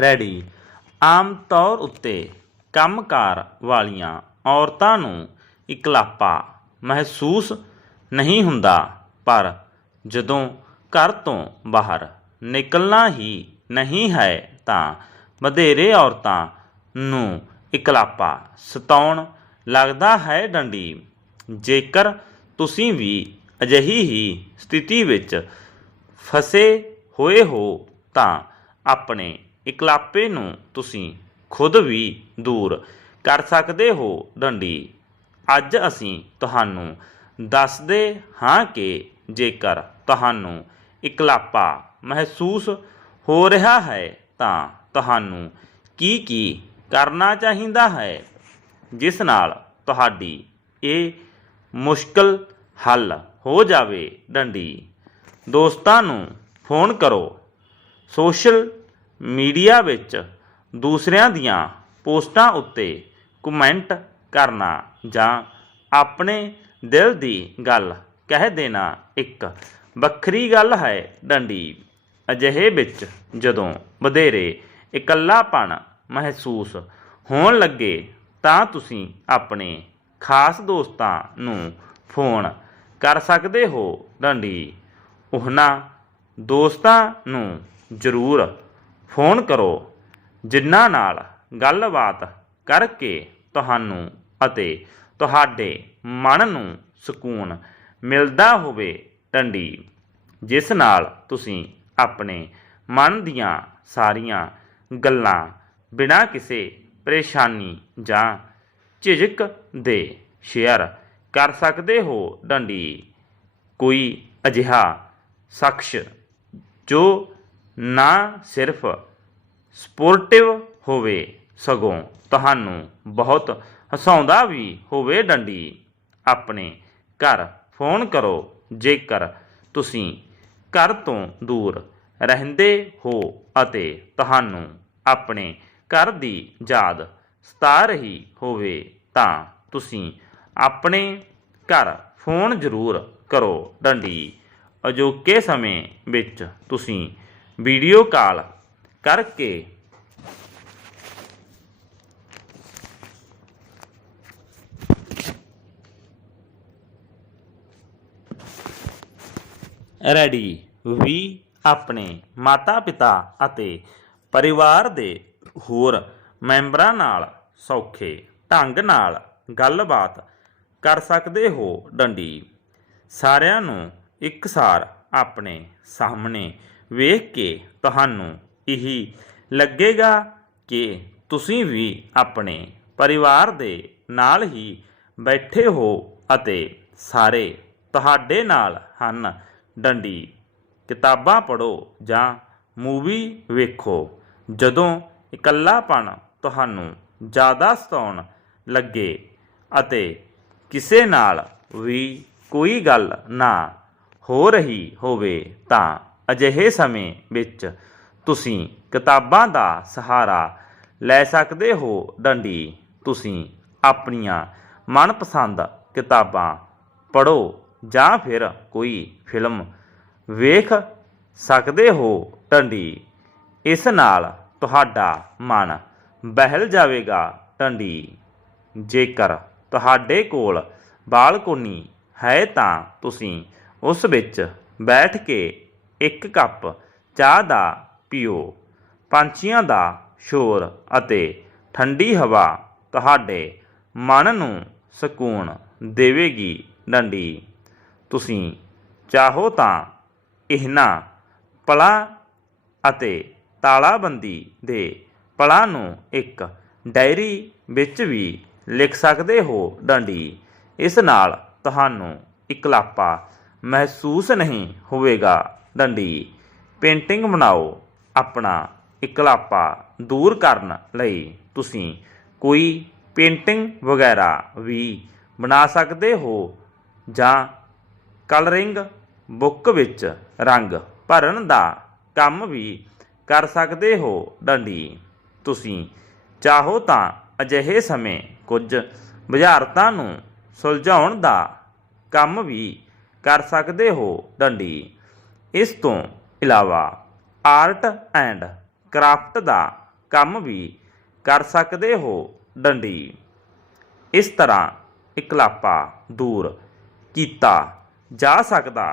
Ready ਆਮ ਤੌਰ ਉੱਤੇ ਕੰਮਕਾਰ ਵਾਲੀਆਂ ਔਰਤਾਂ ਨੂੰ ਇਕਲਾਪਾ ਮਹਿਸੂਸ ਨਹੀਂ ਹੁੰਦਾ, ਪਰ ਜਦੋਂ ਘਰ ਤੋਂ ਬਾਹਰ ਨਿਕਲਣਾ ਹੀ ਨਹੀਂ ਹੈ, ਤਾਂ ਵਧੇਰੇ ਔਰਤਾਂ ਨੂੰ ਇਕਲਾਪਾ ਸਤਾਉਣ ਲੱਗਦਾ ਹੈ ਡੰਡੀ। ਜੇਕਰ ਤੁਸੀਂ ਵੀ ਅਜਿਹੀ ਹੀ ਸਥਿਤੀ ਵਿੱਚ ਫਸੇ ਹੋਏ ਹੋ, ਤਾਂ ਆਪਣੇ ਇਕਲਾਪੇ ਨੂੰ ਤੁਸੀਂ ਖੁਦ ਵੀ ਦੂਰ ਕਰ ਸਕਦੇ ਹੋ ਡੰਡੀ। ਅੱਜ ਅਸੀਂ ਤੁਹਾਨੂੰ ਦੱਸਦੇ ਹਾਂ ਕਿ ਜੇਕਰ ਤੁਹਾਨੂੰ ਇਕਲਾਪਾ ਮਹਿਸੂਸ ਹੋ ਰਿਹਾ ਹੈ ਤਾਂ ਤੁਹਾਨੂੰ ਕੀ ਕੀ ਕਰਨਾ ਚਾਹੀਦਾ ਹੈ, ਜਿਸ ਨਾਲ ਤੁਹਾਡੀ ਇਹ ਮੁਸ਼ਕਲ ਹੱਲ ਹੋ ਜਾਵੇ ਡੰਡੀ। ਦੋਸਤਾਂ ਨੂੰ ਫੋਨ ਕਰੋ। ਸੋਸ਼ਲ ਮੀਡੀਆ ਵਿੱਚ ਦੂਸਰਿਆਂ ਦੀਆਂ ਪੋਸਟਾਂ ਉੱਤੇ ਕਮੈਂਟ ਕਰਨਾ ਜਾਂ ਆਪਣੇ ਦਿਲ ਦੀ ਗੱਲ ਕਹਿ ਦੇਣਾ ਇੱਕ ਵੱਖਰੀ ਗੱਲ ਹੈ ਡੰਡੀ। ਅਜਿਹੇ ਵਿੱਚ ਜਦੋਂ ਵਧੇਰੇ ਇਕੱਲਾਪਣ ਮਹਿਸੂਸ ਹੋਣ ਲੱਗੇ ਤਾਂ ਤੁਸੀਂ ਆਪਣੇ ਖਾਸ ਦੋਸਤਾਂ ਨੂੰ ਫੋਨ ਕਰ ਸਕਦੇ ਹੋ। ਡੰਡੀ, ਉਹਨਾਂ ਦੋਸਤਾਂ ਨੂੰ ਜ਼ਰੂਰ ਫੋਨ ਕਰੋ, ਜਿਨ੍ਹਾਂ ਨਾਲ ਗੱਲਬਾਤ ਕਰਕੇ ਤੁਹਾਨੂੰ ਅਤੇ ਤੁਹਾਡੇ ਮਨ ਨੂੰ ਸਕੂਨ ਮਿਲਦਾ ਹੋਵੇ ਡੰਡੀ ਜਿਸ ਨਾਲ ਤੁਸੀਂ ਆਪਣੇ ਮਨ ਦੀਆਂ ਸਾਰੀਆਂ ਗੱਲਾਂ ਬਿਨਾਂ ਕਿਸੇ ਪਰੇਸ਼ਾਨੀ ਜਾਂ ਝਿਜਕ ਦੇ ਸ਼ੇਅਰ ਕਰ ਸਕਦੇ ਹੋ ਡੰਡੀ ਕੋਈ ਅਜਿਹਾ ਸ਼ਖਸ ਜੋ ਨਾ ਸਿਰਫ ਸਪੋਰਟਿਵ ਹੋਵੇ ਸਗੋਂ ਤੁਹਾਨੂੰ ਬਹੁਤ ਹਸਾਉਂਦਾ ਵੀ ਹੋਵੇ ਡੰਡੀ। ਆਪਣੇ ਘਰ ਫੋਨ ਕਰੋ, ਜੇਕਰ ਤੁਸੀਂ ਘਰ ਤੋਂ ਦੂਰ ਰਹਿੰਦੇ ਹੋ ਅਤੇ ਤੁਹਾਨੂੰ ਆਪਣੇ ਘਰ ਦੀ ਯਾਦ ਸਤਾ ਰਹੀ ਹੋਵੇ ਤਾਂ ਤੁਸੀਂ ਆਪਣੇ ਘਰ ਫੋਨ ਜ਼ਰੂਰ ਕਰੋ ਡੰਡੀ। ਅਜੋਕੇ ਸਮੇਂ ਵਿੱਚ ਤੁਸੀਂ ਵੀਡੀਓ ਕਾਲ ਕਰਕੇ ਰੈਡੀ ਵੀ ਆਪਣੇ ਮਾਤਾ-ਪਿਤਾ ਅਤੇ ਪਰਿਵਾਰ ਦੇ ਹੋਰ ਮੈਂਬਰਾਂ ਨਾਲ ਸੌਖੇ ਢੰਗ ਨਾਲ ਗੱਲਬਾਤ ਕਰ ਸਕਦੇ ਹੋ ਡੰਡੀ। ਸਾਰਿਆਂ ਨੂੰ ਇੱਕਸਾਰ ਆਪਣੇ ਸਾਹਮਣੇ ਵੇਖ ਕੇ ਤੁਹਾਨੂੰ ਇਹੀ ਲੱਗੇਗਾ ਕਿ ਤੁਸੀਂ ਵੀ ਆਪਣੇ ਪਰਿਵਾਰ ਦੇ ਨਾਲ ਹੀ ਬੈਠੇ ਹੋ ਅਤੇ ਸਾਰੇ ਤੁਹਾਡੇ ਨਾਲ ਹਨ। ਡੰਡੀ, ਕਿਤਾਬਾਂ ਪੜ੍ਹੋ ਜਾਂ ਮੂਵੀ ਵੇਖੋ। ਜਦੋਂ ਇਕੱਲਾਪਣ ਤੁਹਾਨੂੰ ਜ਼ਿਆਦਾ ਸਤਾਉਣ ਲੱਗੇ ਅਤੇ ਕਿਸੇ ਨਾਲ ਵੀ ਕੋਈ ਗੱਲ ਨਾ ਹੋ ਰਹੀ ਹੋਵੇ ਤਾਂ ਅਜਿਹੇ ਸਮੇਂ ਵਿੱਚ ਤੁਸੀਂ ਕਿਤਾਬਾਂ ਦਾ ਸਹਾਰਾ ਲੈ ਸਕਦੇ ਹੋ, ਡੰਡੀ। ਤੁਸੀਂ ਆਪਣੀਆਂ ਮਨਪਸੰਦ ਕਿਤਾਬਾਂ ਪੜ੍ਹੋ ਜਾਂ ਫਿਰ ਕੋਈ ਫਿਲਮ ਵੇਖ ਸਕਦੇ ਹੋ, ਡੰਡੀ। ਇਸ ਨਾਲ ਤੁਹਾਡਾ ਮਨ ਬਹਿਲ ਜਾਵੇਗਾ, ਡੰਡੀ। ਜੇਕਰ ਤੁਹਾਡੇ ਕੋਲ ਬਾਲਕੋਨੀ ਹੈ ਤਾਂ ਤੁਸੀਂ ਉਸ ਵਿੱਚ ਬੈਠ ਕੇ ਇੱਕ ਕੱਪ ਚਾਹ ਦਾ ਪੀਓ। ਪੰਛੀਆਂ ਦਾ ਸ਼ੋਰ ਅਤੇ ਠੰਡੀ ਹਵਾ ਤੁਹਾਡੇ ਮਨ ਨੂੰ ਸਕੂਨ ਦੇਵੇਗੀ ਡੰਡੀ। ਤੁਸੀਂ ਚਾਹੋ ਤਾਂ ਇਹਨਾਂ ਪਲਾਂ ਅਤੇ ਤਾਲਾਬੰਦੀ ਦੇ ਪਲਾਂ ਨੂੰ ਇੱਕ ਡਾਇਰੀ ਵਿੱਚ ਵੀ ਲਿਖ ਸਕਦੇ ਹੋ ਡੰਡੀ। ਇਸ ਨਾਲ ਤੁਹਾਨੂੰ ਇਕਲਾਪਾ ਮਹਿਸੂਸ ਨਹੀਂ ਹੋਵੇਗਾ। ਡੰਡੀ। ਪੇਂਟਿੰਗ ਬਣਾਓ ਆਪਣਾ ਇਕਲਾਪਾ ਦੂਰ ਕਰਨ ਲਈ। ਤੁਸੀਂ ਕੋਈ ਪੇਂਟਿੰਗ ਵਗੈਰਾ ਵੀ ਬਣਾ ਸਕਦੇ ਹੋ ਜਾਂ ਕਲਰਿੰਗ ਬੁੱਕ ਵਿੱਚ ਰੰਗ ਭਰਨ ਦਾ ਕੰਮ ਵੀ ਕਰ ਸਕਦੇ ਹੋ ਡੰਡੀ। ਤੁਸੀਂ ਚਾਹੋ ਤਾਂ ਅਜਿਹੇ ਸਮੇਂ ਕੁਝ ਬੁਝਾਰਤਾਂ ਨੂੰ ਸੁਲਝਾਉਣ ਦਾ ਕੰਮ ਵੀ ਕਰ ਸਕਦੇ ਹੋ ਡੰਡੀ। ਇਸ ਤੋਂ ਇਲਾਵਾ ਆਰਟ ਐਂਡ ਕਰਾਫਟ ਦਾ ਕੰਮ ਵੀ ਕਰ ਸਕਦੇ ਹੋ ਡੰਡੀ। ਇਸ ਤਰ੍ਹਾਂ ਇਕਲਾਪਾ ਦੂਰ ਕੀਤਾ ਜਾ ਸਕਦਾ